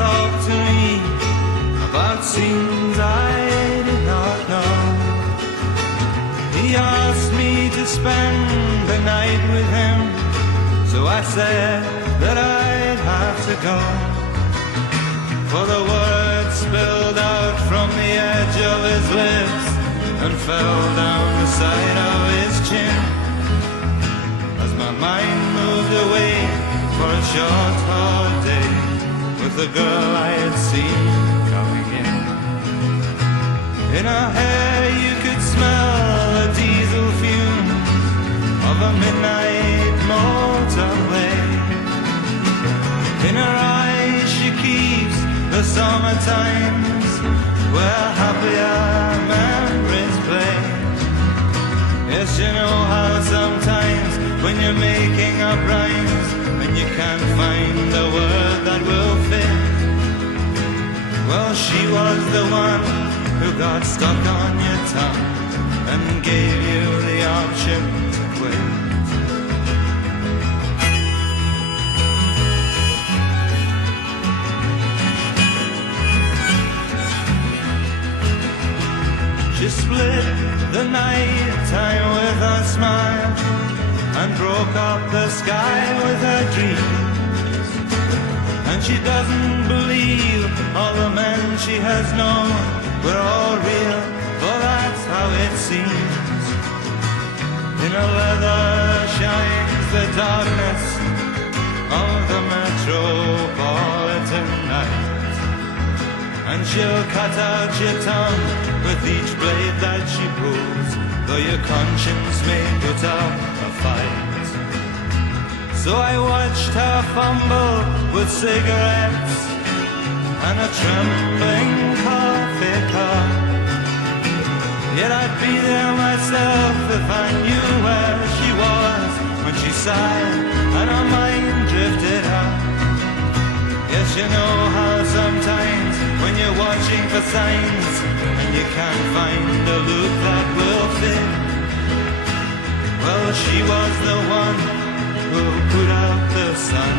talk to me about scenes I did not know. He asked me to spend the night with him, so I said that I'd have to go. For the words spilled out from the edge of his lips and fell down the side of his chin, as my mind moved away for a short holiday with the girl I had seen coming in. In her hair you could smell the diesel fume of a midnight motorway. In her eyes she keeps the summer times where happier memories play. Yes, you know how sometimes when you're making up rhymes and you can't find a word that will fit. Well, she was the one who got stuck on your tongue and gave you the option to quit. She split the night time with a smile and broke up the sky with her dreams. And she doesn't believe all the men she has known were all real, for that's how it seems. In a leather shines the darkness of the metropolitan night, and she'll cut out your tongue with each blade that she pulls, though your conscience may put up a fight. So I watched her fumble with cigarettes and a trembling coffee cup. Yet I'd be there myself if I knew where she was when she sighed and her mind drifted up. Yes, you know how sometimes when you're watching for signs and you can't find a look that will fit. Well, she was the one who put out the sun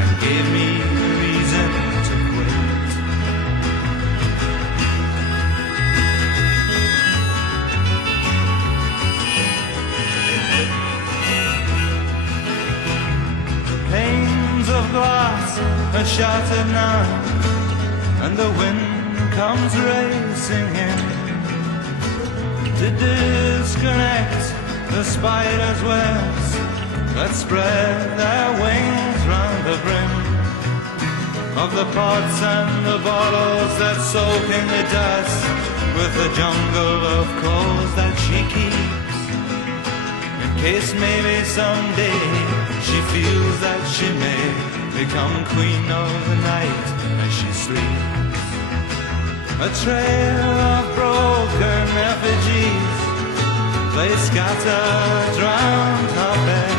and gave me the reason to quit. The panes of glass are shattered now, and the wind comes racing in to disconnect the spider's webs that spread their wings round the brim of the pots and the bottles that soak in the dust with the jungle of clothes that she keeps, in case maybe someday she feels that she may become queen of the night as she sleeps. A trail of broken effigies lay scattered round her bed.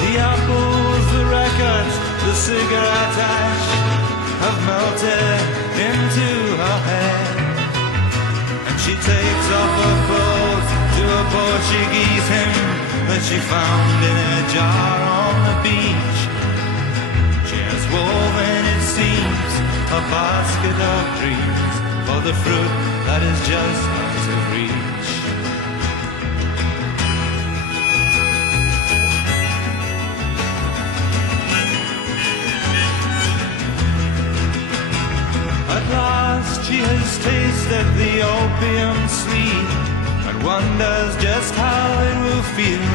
The apples, the records, the cigarette ash have melted into her head, and she takes off her clothes to a Portuguese hymn that she found in a jar on the beach. She has woven, it seems, a basket of dreams for the fruit that is just out of reach. At last she has tasted the opium sleep and wonders just how it will feel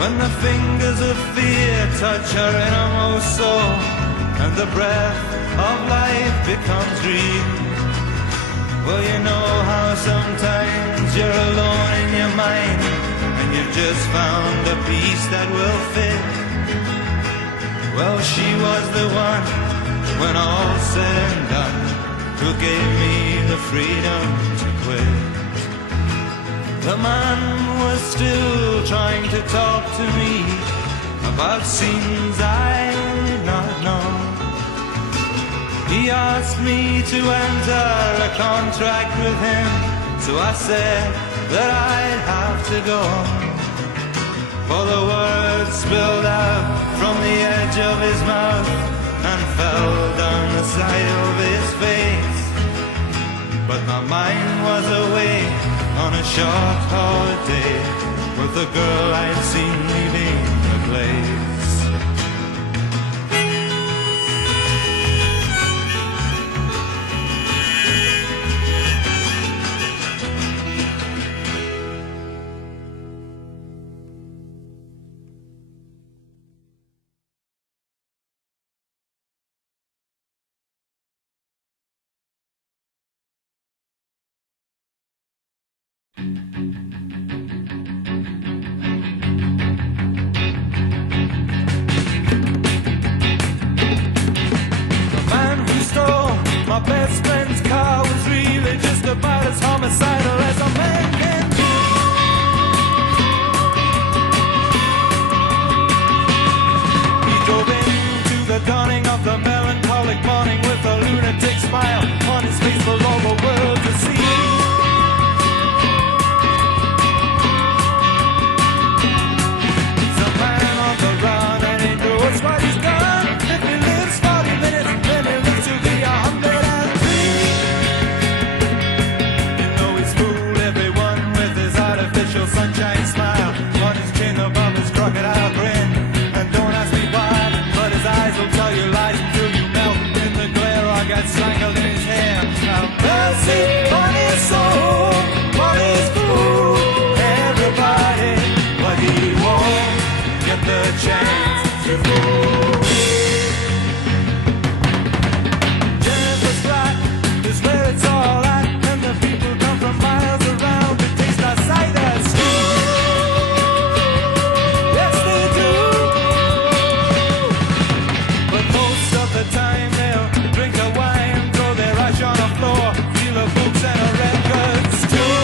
when the fingers of fear touch her innermost soul and the breath of life becomes real. Well, you know how sometimes you're alone in your mind and you've just found a piece that will fit. Well, she was the one, when all's said and done, who gave me the freedom to quit. The man was still trying to talk to me about scenes I did not know. He asked me to enter a contract with him, so I said that I'd have to go. For the words spilled out from the edge of his mouth sight of his face, but my mind was away on a short holiday with the girl I'd seen leaving the place. My best friend's car was really just about as homicidal as a man can be. He drove into the dawning of the melancholic morning with a lunatic smile on his face for all the world to see. He's a man on the run and he knows what he's done. If he lives 40 minutes, then he lives to be 100. Sunshine smile on his chin above his crocodile grin. And don't ask me why, but his eyes will tell you lies until you melt in the glare or get strangled in his hair. Have mercy on his soul, on his fool, everybody, but he won't get the chance to fool. Jennifer's flat is where it's all at, and the people come from miles around to taste our cider. The time they'll drink a wine, throw their rush on the floor, steal the books and the records too.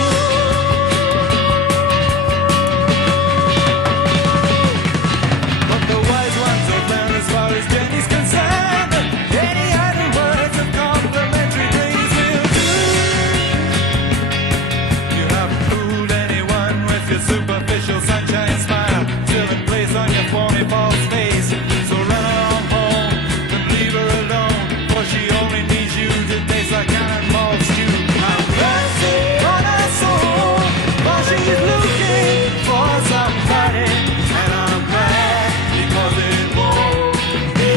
But the wise ones around, as far as Jenny's concerned, any idle words of complimentary praise will do. You haven't fooled anyone with your superficial sunshine smile, still in place on your phony false face. So run along home, leave her alone, for she only needs you to taste like cannonball stew. Have mercy on her soul, for she's looking for somebody, and I'm glad because it won't be.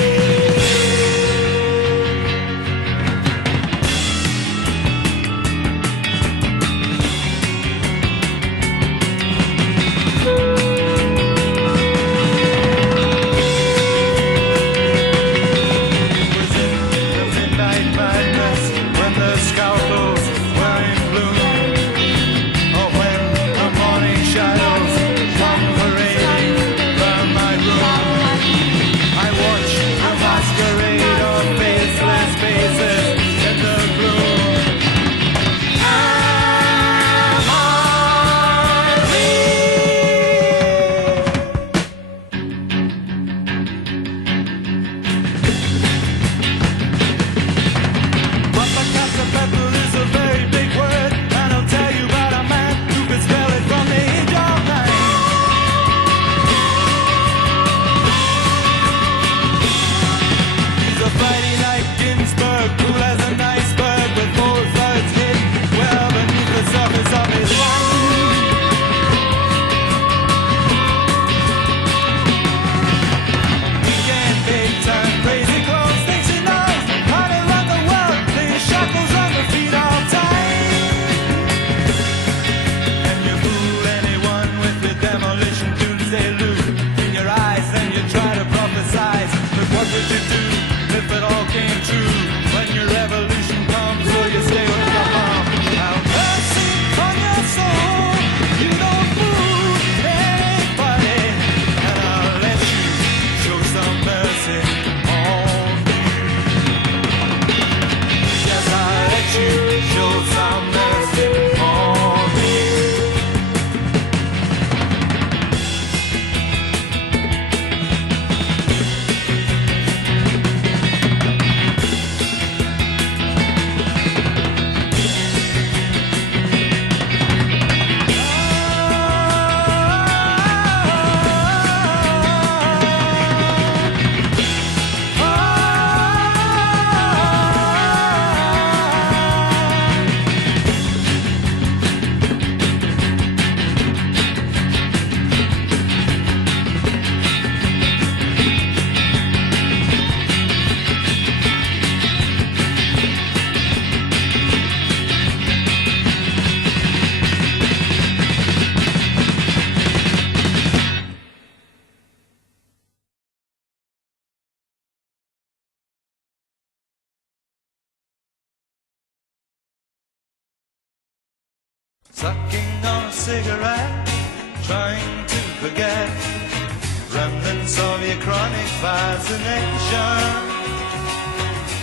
sucking on a cigarette, trying to forget remnants of your chronic fascination,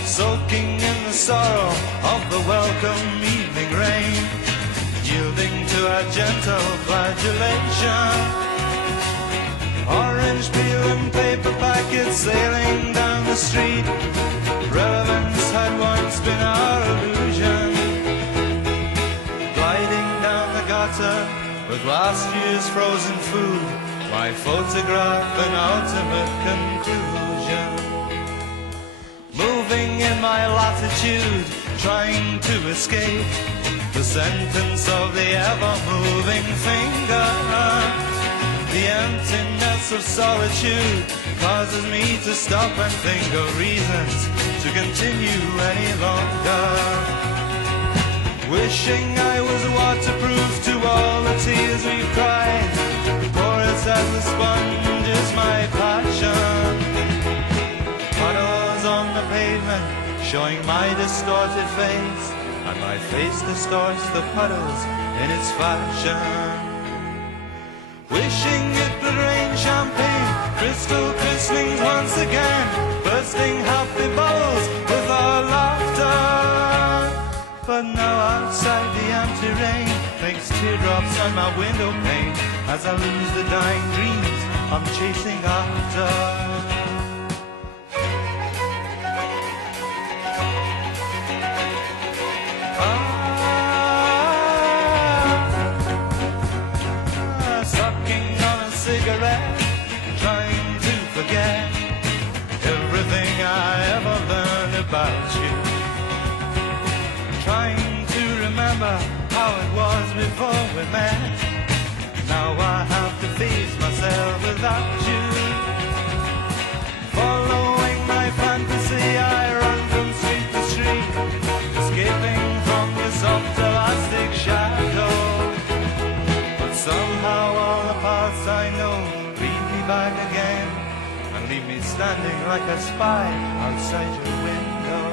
soaking in the sorrow of the welcome evening rain, yielding to a gentle flagellation. Orange peel and paper packets sailing down the street, relevance had once been our illusion, gliding down the gutter with last year's frozen food, my photograph an ultimate conclusion. Moving in my latitude, trying to escape the sentence of the ever-moving finger. The emptiness of solitude causes me to stop and think of reasons to continue any longer. Wishing I was waterproof to all the tears we've cried, porous as a sponge is my passion. Puddles on the pavement showing my distorted face, and my face distorts the puddles in its fashion. Wishing it would rain champagne, crystal christenings once again, bursting happy bubbles with our laughter. But now outside the empty rain makes teardrops on my window pane as I lose the dying dreams I'm chasing after. Sucking on a cigarette, trying to forget everything I ever learned about you, trying to remember how it was before we met. Now I have to face myself without you. Following my fantasy, I run from street to street, escaping from your soft elastic shadow. But somehow all the paths I know lead me back again and leave me standing like a spy outside your window.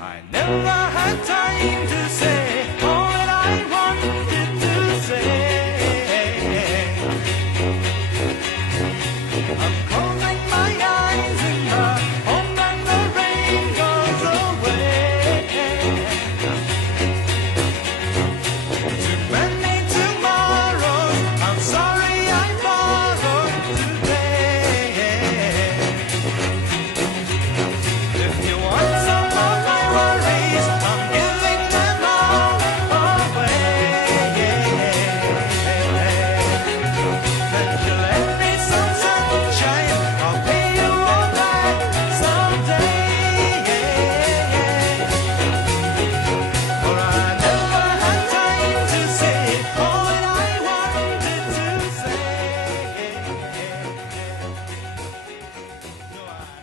I never had time to say all that I wanted to say. I'm closing my eyes in the hope that the rain goes away. Too many tomorrows, I'm sorry I borrowed today. If you want some of my worries, I'm giving them all away. Can't you lend me some sunshine? I'll pay you all back someday. For I never had time to say all that I wanted to say. No, I never had time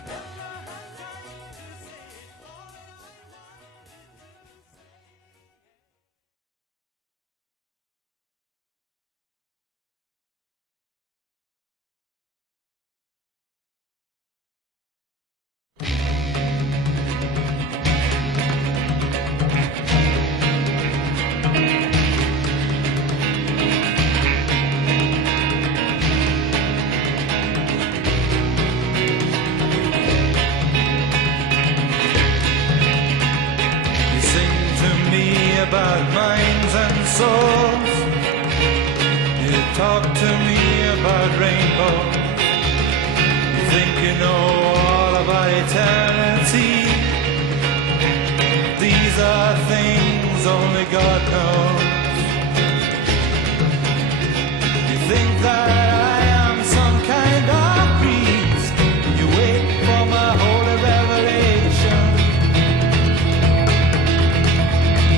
to say all. You sing to me about minds and souls. You talk to me about rainbows. You think you know all about eternity. These are things only God knows. You think that I am some kind of priest. You wait for my holy revelation.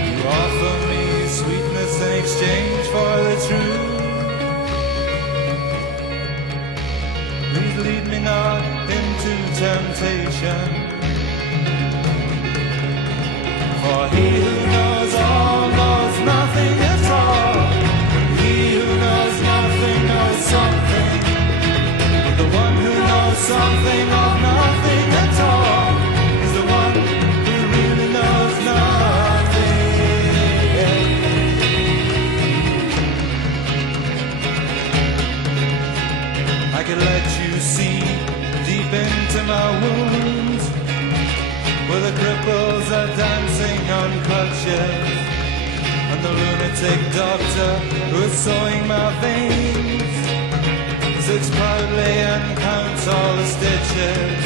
You offer me sweetness in exchange for the truth. Please lead me not into temptation. For he who knows all knows nothing at all. He who knows nothing knows so where the cripples are dancing on crutches, and the lunatic doctor who's sewing my veins sits proudly and counts all the stitches.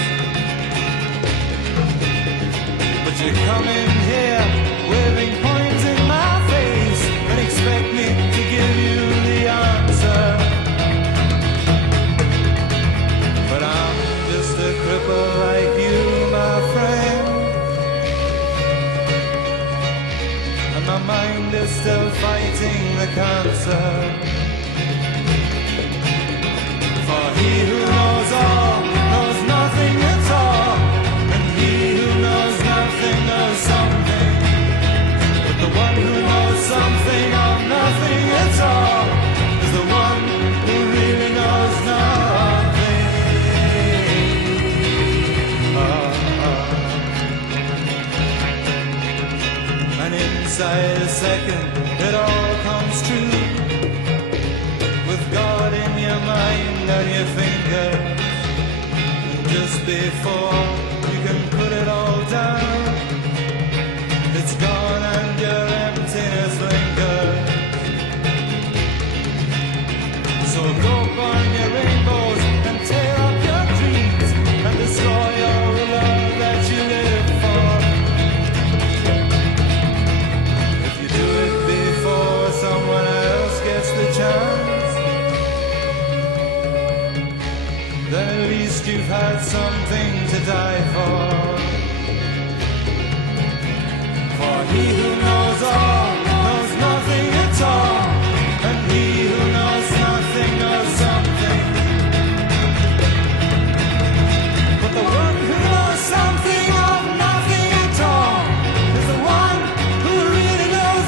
But you come in here waving points in my face and expect me to give you the answer. But I'm just a cripple like you, my friend, and my mind is still fighting the cancer. For he who knows all knows nothing at all, and he who knows nothing knows something. But the one who knows something of nothing at all is the one who really knows nothing. And inside a second it all comes true, with God in your mind and your fingers. And just before you can put it all down, it's gone and your emptiness lingers. So go burn your rainbows and tear up your dreams and destroy all the love that you live for. If you do it before someone else gets the chance, then at least you've had something to die for. For he who knows all knows nothing at all, and he who knows nothing knows something. But the one who knows something of nothing at all is the one who really knows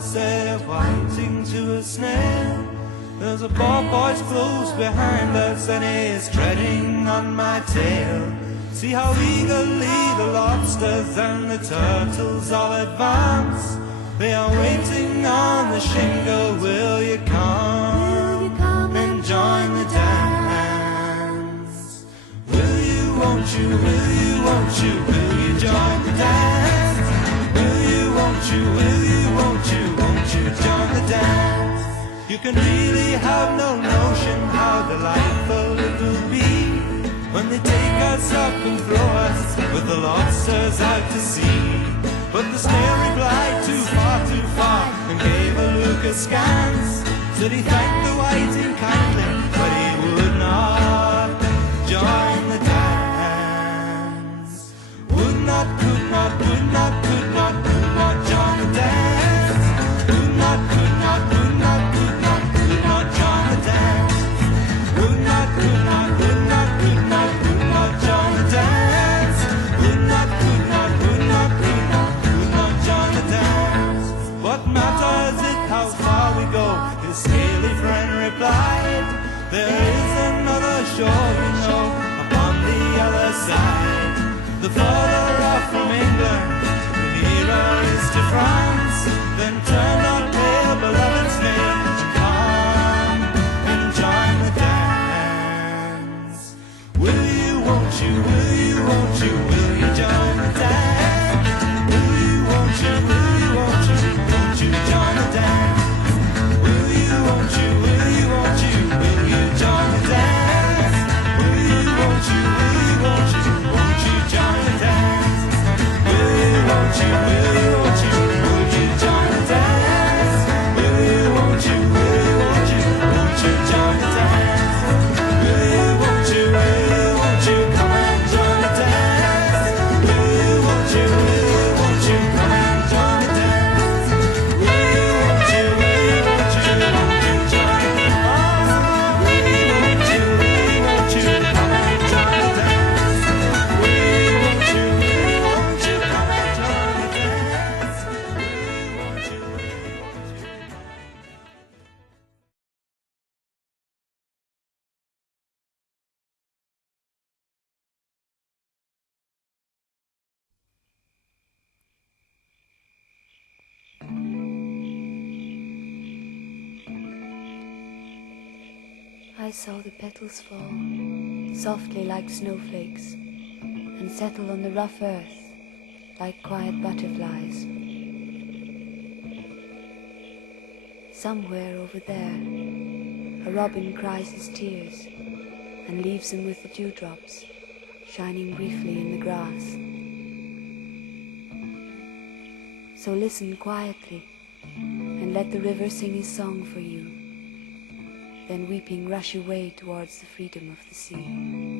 say whiting to a snare. There's a porpoise close behind us and he's treading on my tail. See how eagerly the lobsters and the turtles all advance. They are waiting on the shingle. Will you come and join the dance? Will you, won't you, will you, won't you, will you join the dance? Will you, won't you, will you, won't you, won't you join the dance? You can really have no notion how delightful it will be when they take us up and throw us with the lobsters out to sea. But the snail replied too far, and gave a look askance. Said he thanked the whiting kindly, but he would not join the dance. Would not, could not, would not, could not, could not join the dance. Would not, could not, would not, could not, could not join the dance. Would not, could not, would not, could not, could not join the dance. Would not, could not, would not, could not, could not join the dance. What matters it how far we go? His scaly friend replied, there is another shore, you know, upon the other side. The further off from England, the nearer is to France, then turn I saw the petals fall, softly like snowflakes, and settle on the rough earth like quiet butterflies. Somewhere over there, a robin cries his tears and leaves them with the dewdrops shining briefly in the grass. So listen quietly and let the river sing his song for you. Then weeping rush away towards the freedom of the sea.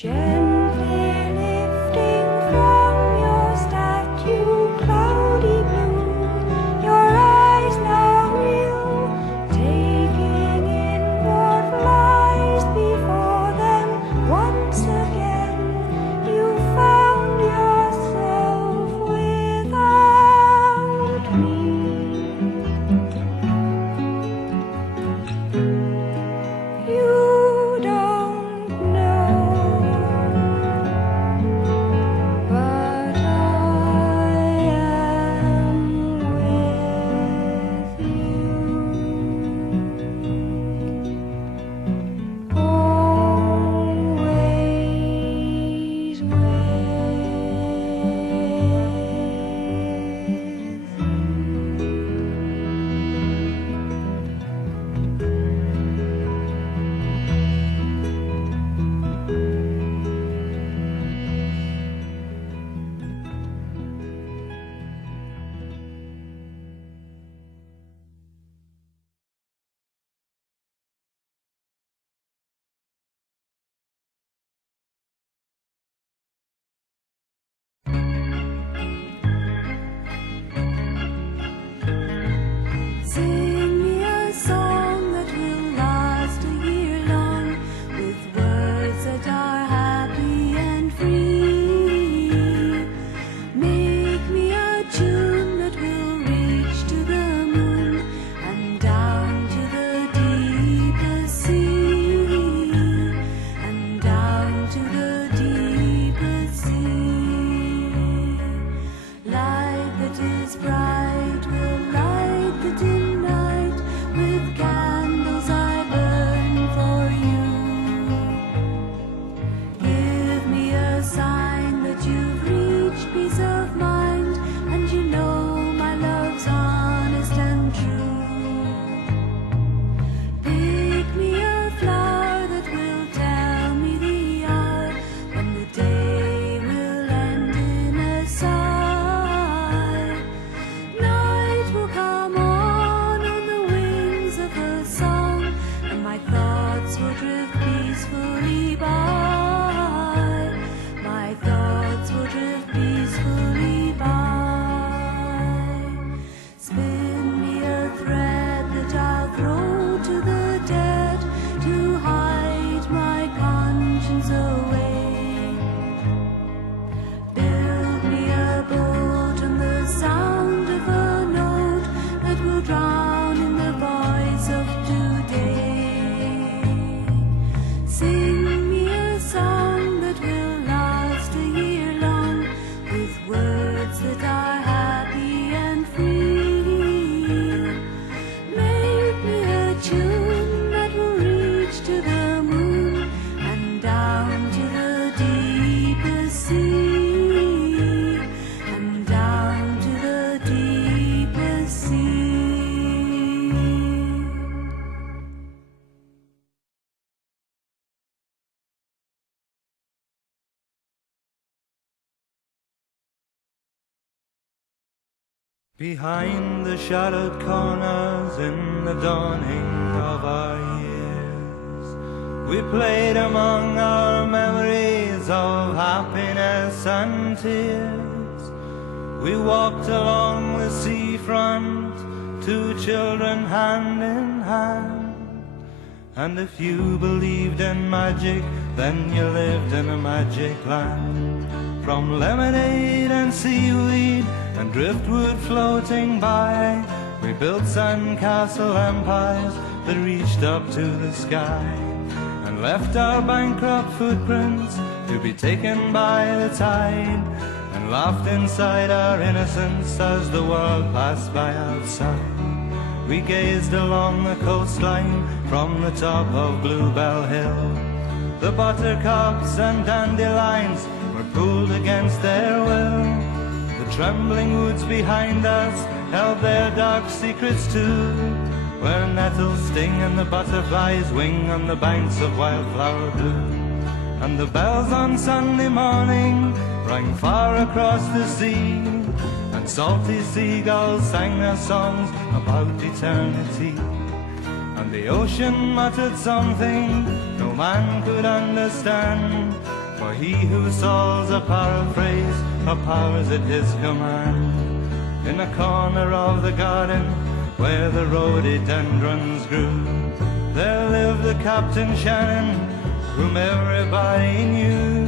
Gently lifting from your statue cloudy blue, your eyes now real, taking in what lies before them. Once again you found yourself without me. You don't know, but I am with you. Always with you. Sing me a song that will last a year long, with words that are happy and free. Make me a tune that will reach to the moon and down to the deepest sea, and down to the deepest sea. Light that is bright will light the dim night, with candles I burn for you. Give me a sign that you've reached peace of mind, and you know my love's honest and true. Pick me a flower that will tell me the hour when the day will end in a sigh. Night will come on the wings of a song, and my thoughts will drift peacefully by. My thoughts will drift peacefully by. Spin me a thread that I'll throw to the dead, to hide my conscience away. Build me a boat on the sound of a note that will drown in the voice of today. Sing me a song that will last a year long, with words that are happy and free. Make me a tune that will reach to the moon and down to the deepest sea, and down to the deepest sea. Behind the shadowed corners in the dawning of our years, we played among our memories of happiness and tears. We walked along the seafront, two children hand in hand. And if you believed in magic, then you lived in a magic land. From lemonade and seaweed and driftwood floating by, we built sandcastle empires that reached up to the sky, and left our bankrupt footprints to be taken by the tide, and laughed inside our innocence as the world passed by outside. We gazed along the coastline from the top of Bluebell Hill. The buttercups and dandelions were pulled against their will. The trembling woods behind us held their dark secrets too, where nettles sting and the butterflies wing on the banks of wildflower blue. And the bells on Sunday morning rang far across the sea, and salty seagulls sang their songs about eternity. And the ocean muttered something no man could understand, For he who solves a paraphrase, a power's at his command. In a corner of the garden, where the rhododendrons grew, there lived the Captain Shannon, whom everybody knew.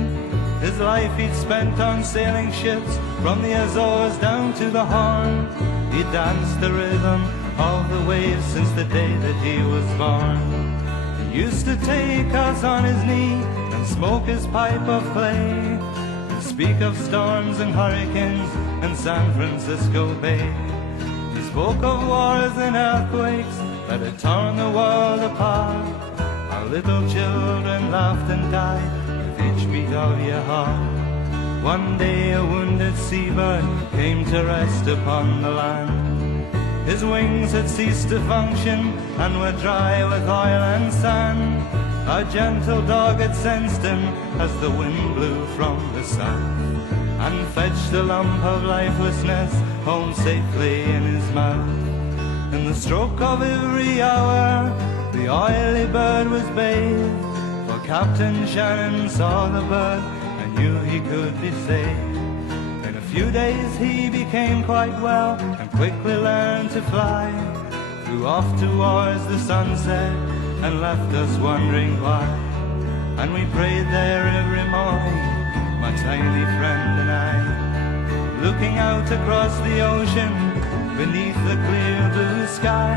His life he'd spent on sailing ships, from the Azores down to the Horn. He danced the rhythm of the waves since the day that he was born. He used to take us on his knee and smoke his pipe of clay, and speak of storms and hurricanes and San Francisco Bay. He spoke of wars and earthquakes that had torn the world apart. Our little children laughed and died with each beat of your heart. One day a wounded seabird came to rest upon the land. His wings had ceased to function and were dry with oil and sand. A gentle dog had sensed him as the wind blew from the south, and fetched a lump of lifelessness home safely in his mouth. In the stroke of every hour, the oily bird was bathed, for Captain Shannon saw the bird and knew he could be saved. In a few days he became quite well and quickly learned to fly. Flew off towards the sunset and left us wondering why. And we prayed there every morning, my tiny friend and I, looking out across the ocean beneath the clear blue sky,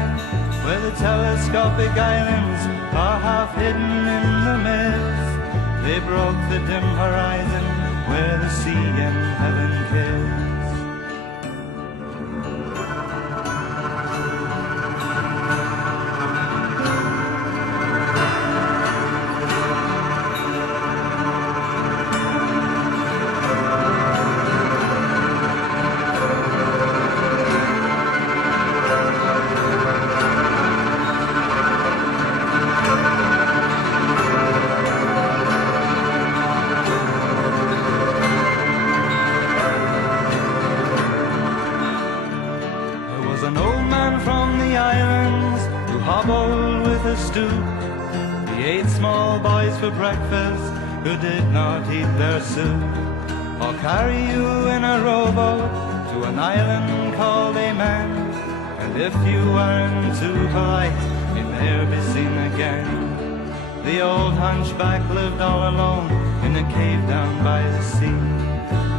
where the telescopic islands are half hidden in the mist. They broke the dim horizon where the sea and heaven kiss. For breakfast, who did not eat their soup, or carry you in a rowboat to an island called Amen. And if you weren't too polite, you'd ne'er be seen again. The old hunchback lived all alone in a cave down by the sea,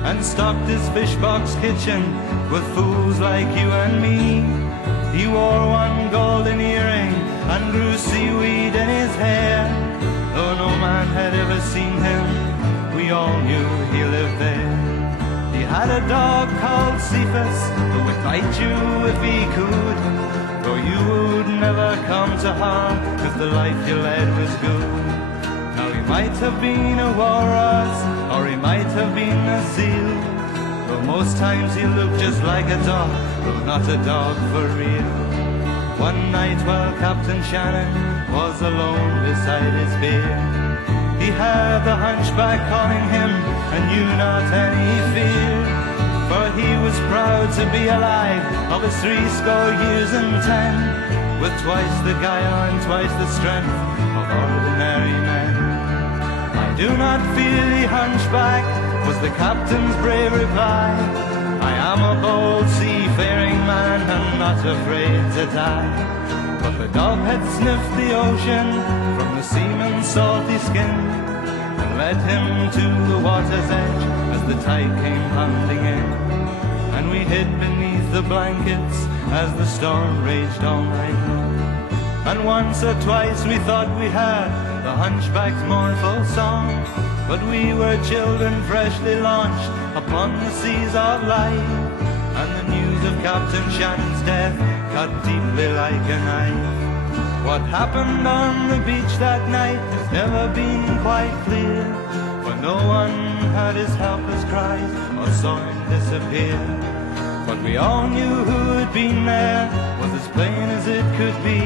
and stocked his fishbox kitchen with fools like you and me. He wore one golden earring and grew seaweed in his hair. Though no man had ever seen him, we all knew he lived there. He had a dog called Cephas, who would bite you if he could, though you would never come to harm if the life you led was good. Now he might have been a walrus, or he might have been a seal, though most times he looked just like a dog, though not a dog for real. One night while Captain Shannon was alone beside his beer, he heard the hunchback calling him and knew not any fear, for he was proud to be alive of his 70 years and 10, with twice the guile and twice the strength of ordinary men. I do not fear thee, hunchback, was the captain's brave reply. I am a bold seafaring man and not afraid to die. But the dog had sniffed the ocean from the seaman's salty skin, and led him to the water's edge as the tide came pounding in. And we hid beneath the blankets as the storm raged all night. And once or twice we thought we heard the hunchback's mournful song, but we were children freshly launched upon the seas of life, and the news of Captain Shannon's death cut deeply like a knife. What happened on the beach that night has never been quite clear, for no one heard his helpless cries or saw him disappear. But we all knew who had been there was as plain as it could be,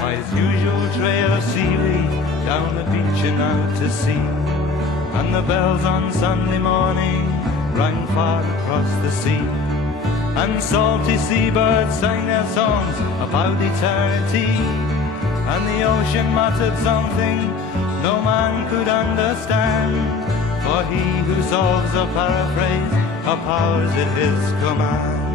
by his usual trail of seaweed down the beach and out to sea. And the bells on Sunday morning rang far across the sea, and salty seabirds sang their songs about eternity, and the ocean muttered something no man could understand. For he who solves or paraphrase or powers at his command.